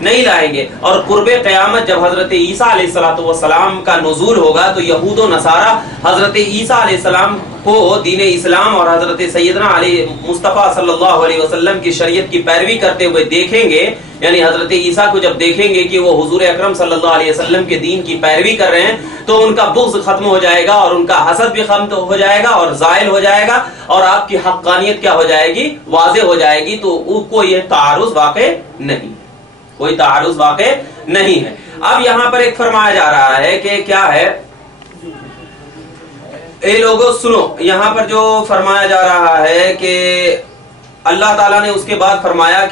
نہیں لائیں گے. اور قرب قیامت جب حضرت عیسیٰ علیہ السلام کا نزول ہوگا تو یہود و نصارہ حضرت عیسیٰ علیہ السلام کو دین اسلام اور حضرت سیدنا علی مصطفیٰ صلی اللہ علیہ وسلم کی شریعت کی پیروی کرتے ہوئے دیکھیں گے. یعنی حضرت عیسیٰ کو جب دیکھیں گے کہ وہ حضور اکرم صلی اللہ علیہ وسلم کے دین کی پیروی کر رہے ہیں تو ان کا بغض ختم ہو جائے گا اور ان کا حسد بھی ختم ہو جائے گا اور زائل ہو جائے گا اور آپ کی حقانیت کیا ہو جائے گی؟ واضح ہو جائے گی. تو کوئی یہ تعارض واقع نہیں، کوئی تعارض واقع نہیں ہے. اب یہاں پر ایک فرمایا جا رہا ہے کہ کیا ہے، اے لوگوں سنو، یہاں پر جو فرمایا جا رہا ہے کہ اللہ تعالیٰ نے اس کے بعد فرمایا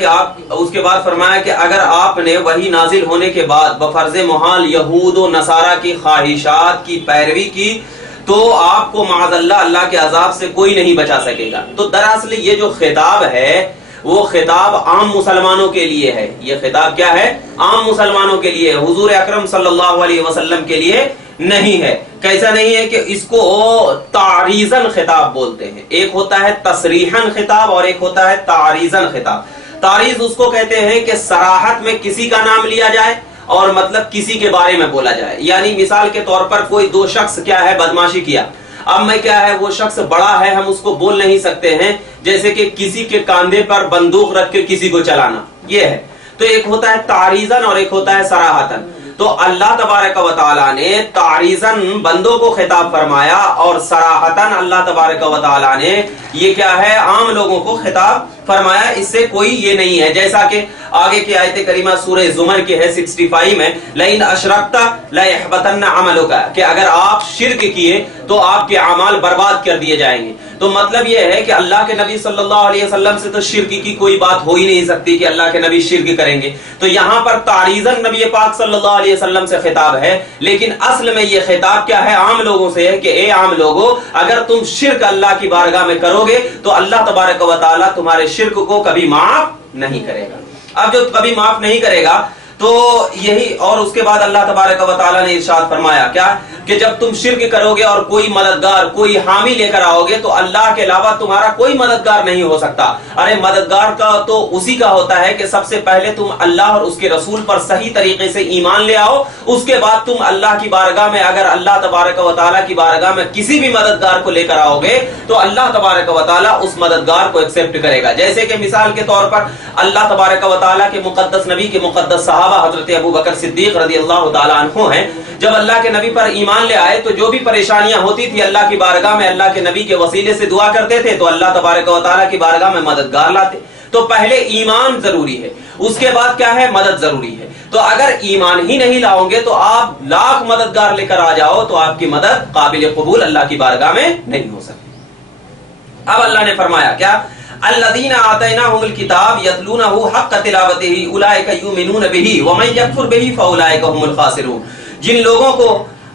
کہ اگر آپ نے وہی نازل ہونے کے بعد بفرض محال یہود و نصارہ کی خواہشات کی پیروی کی تو آپ کو معاذ اللہ کے عذاب سے کوئی نہیں بچا سکے گا. تو دراصل یہ جو خطاب ہے وہ خطاب عام مسلمانوں کے لیے ہے. یہ خطاب کیا ہے؟ عام مسلمانوں کے لیے، حضور اکرم صلی اللہ علیہ وسلم کے لیے نہیں ہے. کیسا نہیں ہے کہ اس کو تعریضاً خطاب بولتے ہیں. ایک ہوتا ہے تصریحاً خطاب اور ایک ہوتا ہے تعریضاً خطاب. تعریض اس کو کہتے ہیں کہ صراحت میں کسی کا نام لیا جائے اور مطلب کسی کے بارے میں بولا جائے. یعنی مثال کے طور پر کوئی دو شخص کیا ہے بدماشی کیا، اب میں کیا ہے وہ شخص بڑا ہے ہم اس کو بول نہیں سکتے ہیں، جیسے کہ کسی کے کاندھے پر بندوق رکھ کے کسی کو چلانا، یہ ہے. تو ایک ہوتا ہے تعریضاً اور ایک ہوتا ہے صراحتاً. تو اللہ تبارک و تعالیٰ نے تعریضاً بندوں کو خطاب فرمایا اور صراحتاً اللہ تبارک و تعالیٰ نے یہ کیا ہے عام لوگوں کو خطاب فرمایا. اس سے کوئی یہ نہیں ہے، جیسا کہ آگے کی آیت کریمہ سورہ زمر کی ہے 65 میں لئن اشرکت لیحبطن عملک، کہ اگر آپ شرک کیے تو آپ کے اعمال برباد کر دیے جائیں گے. تو مطلب یہ ہے کہ اللہ کے نبی صلی اللہ علیہ وسلم سے تو شرک کی کوئی بات ہو ہی نہیں سکتی کہ اللہ کے نبی شرک کریں گے. تو یہاں پر تعریضاً نبی پاک صلی اللہ علیہ وسلم سے خطاب ہے، لیکن اصل میں یہ خطاب کیا ہے؟ عام لوگوں سے ہے کہ اے عام لوگوں، اگر تم شرک اللہ کی بارگاہ میں کرو گے تو اللہ تبارک و تعالیٰ تمہارے شرک کو کبھی معاف نہیں کرے گا. اب جو کبھی معاف نہیں کرے گا تو یہی، اور اس کے بعد اللہ تبارک و تعالیٰ نے ارشاد فرمایا کیا کہ جب تم شرک کرو گے اور کوئی مددگار کوئی حامی لے کر آؤ گے تو اللہ کے علاوہ تمہارا کوئی مددگار نہیں ہو سکتا. ارے مددگار کا تو اسی کا ہوتا ہے کہ سب سے پہلے تم اللہ اور اس کے رسول پر صحیح طریقے سے ایمان لے آؤ، اس کے بعد تم اللہ کی بارگاہ میں اگر اللہ تبارک و تعالیٰ کی بارگاہ میں کسی بھی مددگار کو لے کر آؤ گے تو اللہ تبارک و تعالیٰ اس مددگار کو ایکسپٹ کرے گا. جیسے کہ مثال کے طور پر اللہ تبارک و تعالیٰ کے مقدس نبی کے مقدس صحابہ حضرت ابو بکر صدیق رضی اللہ تعالیٰ عنہ ہیں، جب اللہ کے نبی پر ایمان لے آئے تو جو بھی پریشانیاں ہوتی تھی اللہ کی بارگاہ میں اللہ کے نبی کے وسیلے سے دعا کرتے تھے تو اللہ تبارک و تعالیٰ کی بارگاہ میں مددگار لاتے. تو پہلے ایمان ضروری ہے، اس کے بعد کیا ہے؟ مدد ضروری ہے. تو اگر ایمان ہی نہیں لاؤ گے تو آپ لاکھ مددگار لے کر آ جاؤ تو آپ کی مدد قابل قبول اللہ کی بارگاہ میں نہیں ہو سکتی. اب اللہ نے فرمایا کیا؟ الذین آتیناہم الکتاب یتلونہ حق تلاوتہ اولئک یؤمنون بہ ومن یکفر بہ فاولئک هم الخاسرون. جن لوگوں کو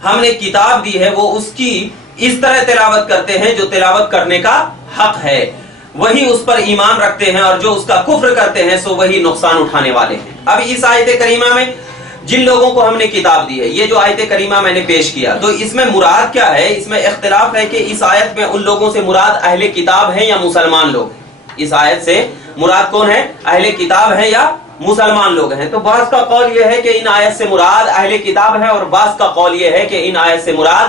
ہم نے کتاب دی ہے وہ اس کی اس طرح تلاوت کرتے ہیں جو تلاوت کرنے کا حق ہے، وہی اس پر ایمان رکھتے ہیں، اور جو اس کا کفر کرتے ہیں سو وہی نقصان اٹھانے والے ہیں. اب اس آیت کریمہ میں جن لوگوں کو ہم نے کتاب دی ہے، یہ جو آیت کریمہ میں نے پیش کیا تو اس میں مراد کیا ہے؟ اس میں اختلاف ہے کہ اس آیت میں ان لوگوں سے مراد اہل کتاب ہیں یا مسلمان لوگ ہیں. اس آیت سے مراد کون ہے؟ اہل کتاب ہے یا مسلمان لوگ ہیں. تو بعض کا قول یہ ہے کہ ان آیت سے مراد اہل کتاب ہے اور بعض کا قول یہ ہے کہ ان آیت سے مراد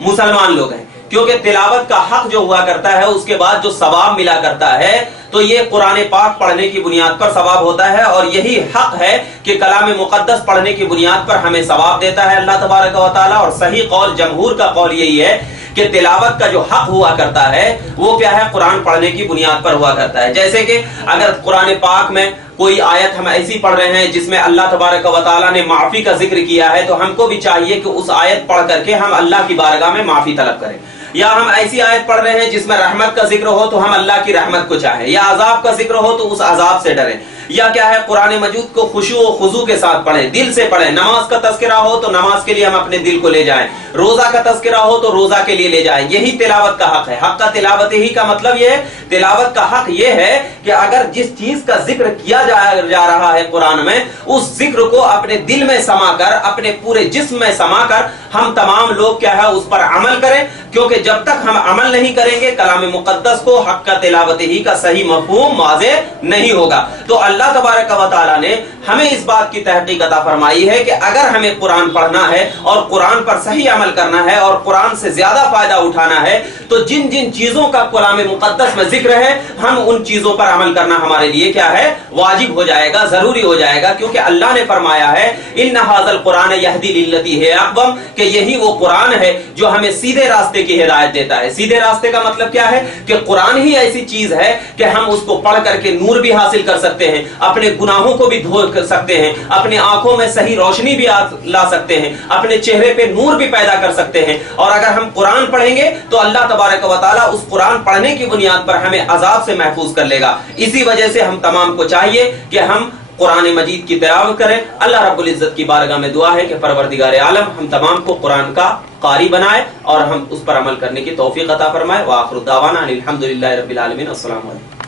مسلمان لوگ ہیں، کیونکہ تلاوت کا حق جو ہوا کرتا ہے اس کے بعد جو ثواب ملا کرتا ہے تو یہ قرآن پاک پڑھنے کی بنیاد پر ثواب ہوتا ہے، اور یہی حق ہے کہ کلام مقدس پڑھنے کی بنیاد پر ہمیں ثواب دیتا ہے اللہ تبارک و تعالیٰ. اور صحیح قول جمہور کا قول یہی ہے کہ تلاوت کا جو حق ہوا کرتا ہے وہ کیا ہے؟ قرآن پڑھنے کی بنیاد پر ہوا کرتا ہے. جیسے کہ اگر قرآن پاک میں کوئی آیت ہم ایسی پڑھ رہے ہیں جس میں اللہ تبارک و تعالیٰ نے معافی کا ذکر کیا ہے تو ہم کو بھی چاہیے کہ اس آیت پڑھ کر کے ہم اللہ کی بارگاہ میں معافی طلب کریں. یا ہم ایسی آیت پڑھ رہے ہیں جس میں رحمت کا ذکر ہو تو ہم اللہ کی رحمت کو چاہیں، یا عذاب کا ذکر ہو تو اس عذاب سے ڈریں، یا کیا ہے قرآن مجید کو خشوع و خضوع کے ساتھ پڑھیں، دل سے پڑھیں. نماز کا تذکرہ ہو تو نماز کے لیے ہم اپنے دل کو لے جائیں، روزہ کا تذکرہ ہو تو روزہ کے لیے لے جائیں. یہی تلاوت کا حق ہے. حق کا تلاوت ہی کا مطلب یہ ہے، تلاوت کا حق یہ ہے کہ اگر جس چیز کا ذکر کیا جا رہا ہے قرآن میں اس ذکر کو اپنے دل میں سما کر اپنے پورے جسم میں سما کر ہم تمام لوگ کیا ہے اس پر عمل کریں کیونکہ جب تک ہم عمل نہیں کریں گے کلام مقدس کو حق کا تلاوت ہی کا صحیح مفہوم واضح نہیں ہوگا۔ تو اللہ تبارک و تعالیٰ نے ہمیں اس بات کی تحقیق عطا فرمائی ہے کہ اگر ہمیں قرآن پڑھنا ہے اور قرآن پر صحیح عمل کرنا ہے اور قرآن سے زیادہ فائدہ اٹھانا ہے تو جن جن چیزوں کا کلام مقدس میں ذکر ہے ہم ان چیزوں پر عمل کرنا ہمارے لیے کیا ہے؟ واجب ہو جائے گا، ضروری ہو جائے گا، کیونکہ اللہ نے فرمایا ہے ان ھذا القرآن یہدی للتی ہے اقوم، کہ یہی وہ قرآن ہے جو ہمیں سیدھے راستے کی ہدایت دیتا ہے۔ سیدھے راستے کا مطلب کیا ہے؟ کہ قرآن ہی ایسی چیز ہے کہ ہم اس کو پڑھ کر کے نور بھی حاصل کر سکتے ہیں، اپنے گناہوں کو بھی دھو سکتے ہیں، اپنے آنکھوں میں صحیح روشنی بھی لا سکتے ہیں، اپنے چہرے پہ نور بھی پیدا کر سکتے ہیں۔ اور اگر ہم قرآن پڑھیں گے تو اللہ تبارک و تعالیٰ اس قرآن پڑھنے کی بنیاد پر ہمیں عذاب سے محفوظ کر لے گا۔ اسی وجہ سے ہم تمام کو چاہیے کہ ہم قرآن مجید کی تلاوت کریں۔ اللہ رب العزت کی بارگاہ میں دعا ہے کہ پروردگار عالم ہم تمام کو قرآن کا قاری بنائے اور ہم اس پر عمل کرنے کی توفیق عطا فرمائے۔ وآخر دعوانا الحمدللہ رب العالمین۔ السلام علیکم۔